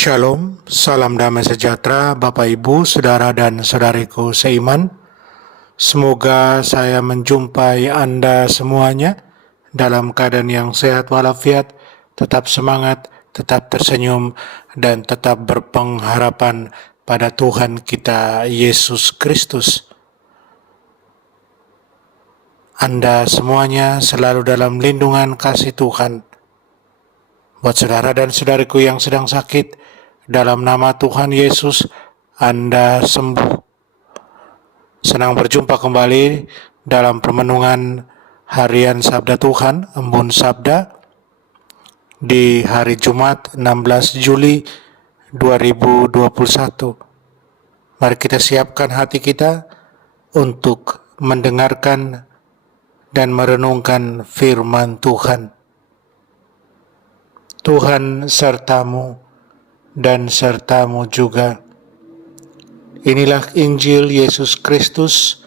Shalom, salam damai sejahtera Bapak Ibu, Saudara dan Saudariku seiman. Semoga saya menjumpai Anda semuanya dalam keadaan yang sehat walafiat, tetap semangat, tetap tersenyum, dan tetap berpengharapan pada Tuhan kita Yesus Kristus. Anda semuanya selalu dalam lindungan kasih Tuhan. Buat saudara dan saudariku yang sedang sakit, dalam nama Tuhan Yesus, Anda sembuh. Senang berjumpa kembali dalam permenungan harian Sabda Tuhan, Embun Sabda, di hari Jumat 16 Juli 2021. Mari kita siapkan hati kita untuk mendengarkan dan merenungkan firman Tuhan. Tuhan sertamu dan sertamu juga. Inilah Injil Yesus Kristus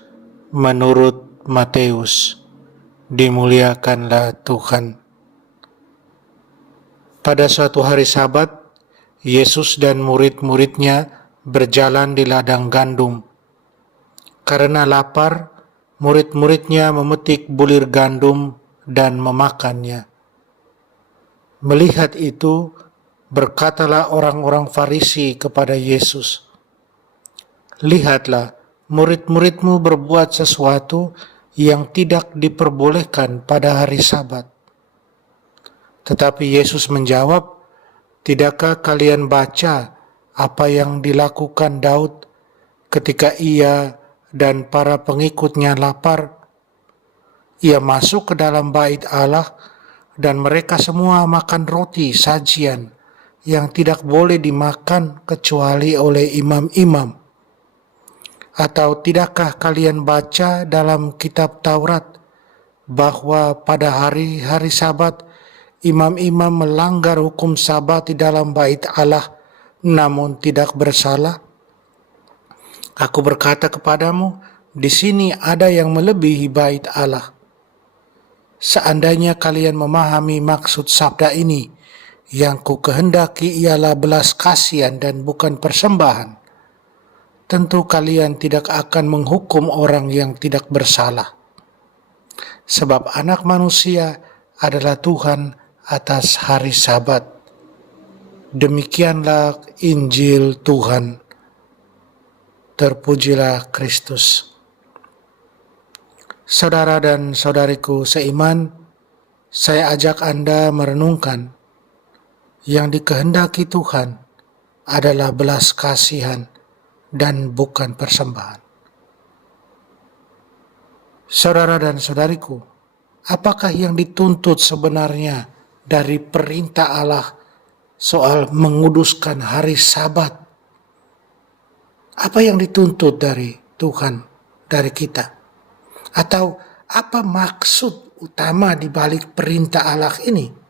menurut Matius. Dimuliakanlah Tuhan. Pada suatu hari Sabat, Yesus dan murid-muridnya berjalan di ladang gandum. Karena lapar, murid-muridnya memetik bulir gandum dan memakannya. Melihat itu, berkatalah orang-orang Farisi kepada Yesus, "Lihatlah, murid-muridmu berbuat sesuatu yang tidak diperbolehkan pada hari Sabat." Tetapi Yesus menjawab, "Tidakkah kalian baca apa yang dilakukan Daud ketika ia dan para pengikutnya lapar? Ia masuk ke dalam bait Allah dan mereka semua makan roti sajian yang tidak boleh dimakan kecuali oleh imam-imam. Atau tidakkah kalian baca dalam kitab Taurat bahwa pada hari-hari Sabat imam-imam melanggar hukum Sabat di dalam bait Allah namun tidak bersalah? Aku berkata kepadamu, di sini ada yang melebihi bait Allah. Seandainya kalian memahami maksud sabda ini, yang ku kehendaki ialah belas kasihan dan bukan persembahan, tentu kalian tidak akan menghukum orang yang tidak bersalah. Sebab anak manusia adalah Tuhan atas hari Sabat. Demikianlah Injil Tuhan. Terpujilah Kristus. Saudara dan saudariku seiman, saya ajak Anda merenungkan yang dikehendaki Tuhan adalah belas kasihan dan bukan persembahan. Saudara dan saudariku, apakah yang dituntut sebenarnya dari perintah Allah soal menguduskan hari Sabat? Apa yang dituntut dari Tuhan, dari kita? Atau apa maksud utama di balik perintah Allah ini?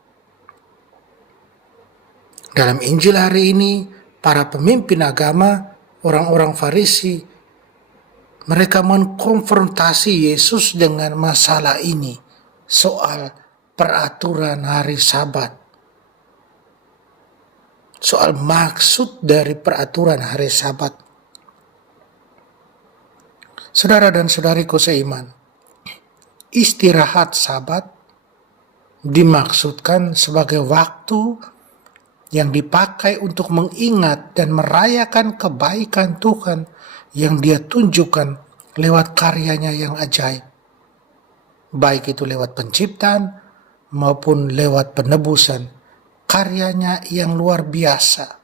Dalam Injil hari ini, para pemimpin agama, orang-orang Farisi, mereka mengkonfrontasi Yesus dengan masalah ini, soal peraturan hari Sabat. Soal maksud dari peraturan hari Sabat. Saudara dan saudariku seiman, istirahat Sabat dimaksudkan sebagai waktu yang dipakai untuk mengingat dan merayakan kebaikan Tuhan yang Dia tunjukkan lewat karyanya yang ajaib. Baik itu lewat penciptaan maupun lewat penebusan, karyanya yang luar biasa.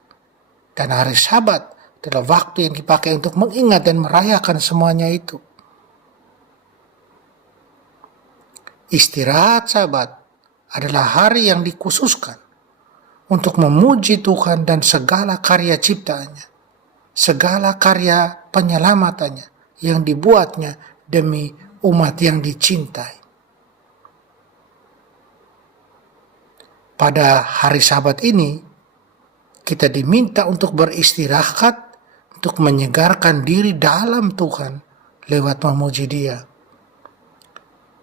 Dan hari Sabat adalah waktu yang dipakai untuk mengingat dan merayakan semuanya itu. Istirahat Sabat adalah hari yang dikhususkan untuk memuji Tuhan dan segala karya ciptaannya, segala karya penyelamatannya yang dibuatnya demi umat yang dicintai. Pada hari Sabat ini, kita diminta untuk beristirahat, untuk menyegarkan diri dalam Tuhan lewat memuji Dia.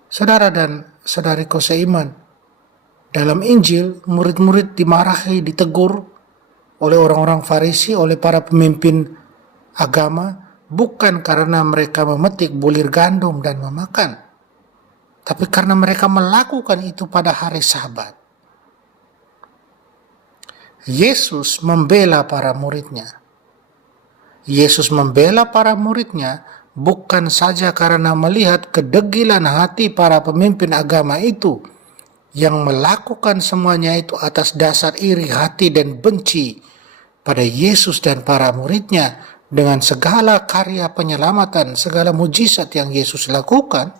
Saudara dan saudariku seiman, dalam Injil, murid-murid dimarahi, ditegur, oleh orang-orang Farisi, oleh para pemimpin agama, bukan karena mereka memetik bulir gandum dan memakan, tapi karena mereka melakukan itu pada hari Sabat. Yesus membela para muridnya. Yesus membela para muridnya bukan saja karena melihat kedegilan hati para pemimpin agama itu yang melakukan semuanya itu atas dasar iri hati dan benci pada Yesus dan para muridnya dengan segala karya penyelamatan, segala mujizat yang Yesus lakukan,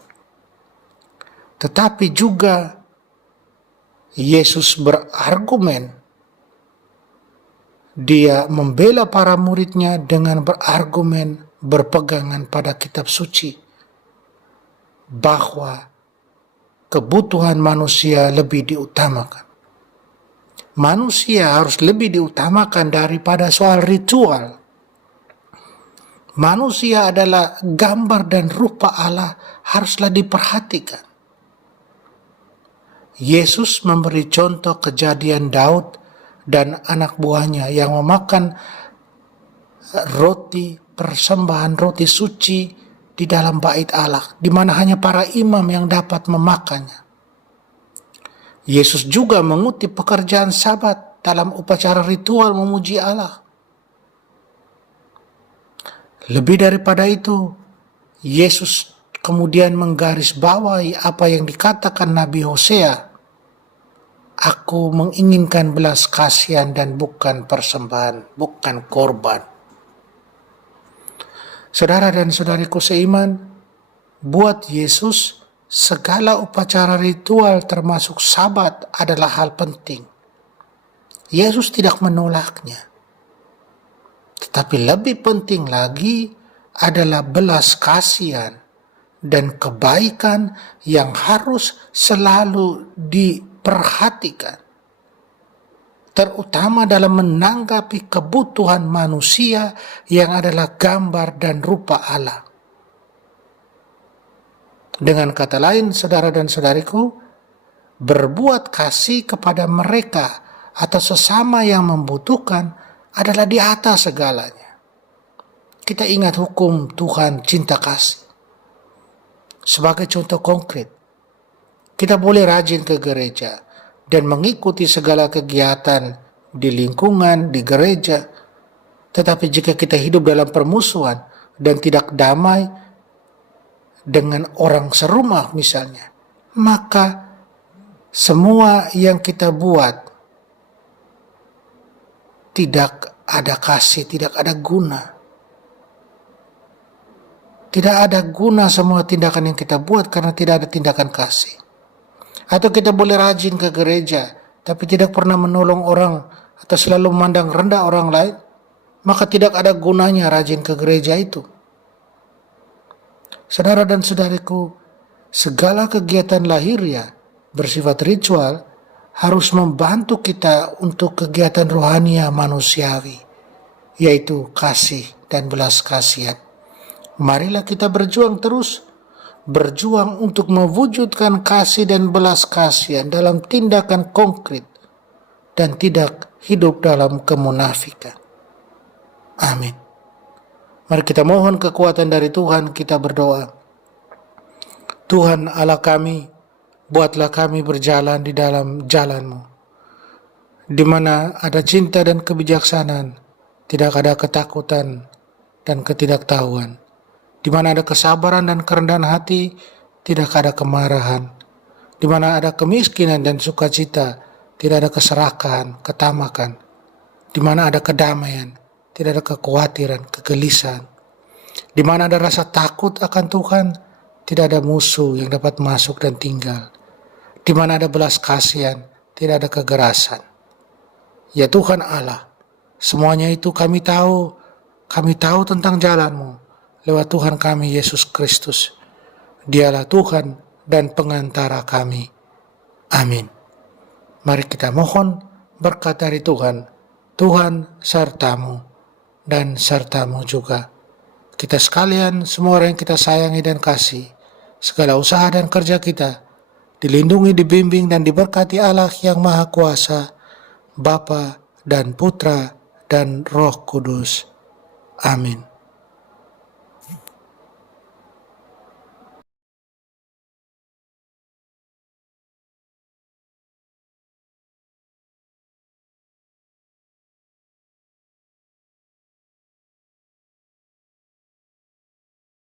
tetapi juga Yesus berargumen. Dia membela para muridnya dengan berargumen berpegangan pada kitab suci bahwa kebutuhan manusia lebih diutamakan. Manusia harus lebih diutamakan daripada soal ritual. Manusia adalah gambar dan rupa Allah, haruslah diperhatikan. Yesus memberi contoh kejadian Daud dan anak buahnya yang memakan roti persembahan, roti suci di dalam bait Allah, di mana hanya para imam yang dapat memakannya. Yesus juga mengutip pekerjaan Sabat dalam upacara ritual memuji Allah. Lebih daripada itu, Yesus kemudian menggarisbawahi apa yang dikatakan Nabi Hosea, "Aku menginginkan belas kasihan dan bukan persembahan, bukan korban." Saudara dan saudariku seiman, buat Yesus segala upacara ritual termasuk Sabat adalah hal penting. Yesus tidak menolaknya. Tetapi lebih penting lagi adalah belas kasihan dan kebaikan yang harus selalu diperhatikan, terutama dalam menanggapi kebutuhan manusia yang adalah gambar dan rupa Allah. Dengan kata lain, saudara dan saudariku, berbuat kasih kepada mereka atau sesama yang membutuhkan adalah di atas segalanya. Kita ingat hukum Tuhan cinta kasih. Sebagai contoh konkret, kita boleh rajin ke gereja dan mengikuti segala kegiatan di lingkungan, di gereja. Tetapi jika kita hidup dalam permusuhan dan tidak damai dengan orang serumah misalnya, maka semua yang kita buat tidak ada kasih, tidak ada guna. Tidak ada guna semua tindakan yang kita buat karena tidak ada tindakan kasih. Atau kita boleh rajin ke gereja, tapi tidak pernah menolong orang atau selalu memandang rendah orang lain, maka tidak ada gunanya rajin ke gereja itu. Saudara dan saudariku, segala kegiatan lahiriah bersifat ritual harus membantu kita untuk kegiatan rohania manusiawi, yaitu kasih dan belas kasihan. Marilah kita berjuang terus, berjuang untuk mewujudkan kasih dan belas kasihan dalam tindakan konkret dan tidak hidup dalam kemunafikan. Amin. Mari kita mohon kekuatan dari Tuhan, kita berdoa. Tuhan Allah kami, buatlah kami berjalan di dalam jalan-Mu, di mana ada cinta dan kebijaksanaan, tidak ada ketakutan dan ketidaktahuan. Di mana ada kesabaran dan kerendahan hati, tidak ada kemarahan. Di mana ada kemiskinan dan sukacita, tidak ada keserakahan, ketamakan. Di mana ada kedamaian, tidak ada kekhawatiran, kegelisahan. Di mana ada rasa takut akan Tuhan, tidak ada musuh yang dapat masuk dan tinggal. Di mana ada belas kasihan, tidak ada kegerasan. Ya Tuhan Allah, semuanya itu kami tahu tentang jalan-Mu. Lewat Tuhan kami Yesus Kristus. Dialah Tuhan dan pengantara kami. Amin. Mari kita mohon berkat dari Tuhan. Tuhan sertamu dan sertamu juga. Kita sekalian, semua orang yang kita sayangi dan kasih, segala usaha dan kerja kita, dilindungi, dibimbing dan diberkati Allah yang Maha Kuasa, Bapa dan Putra dan Roh Kudus. Amin.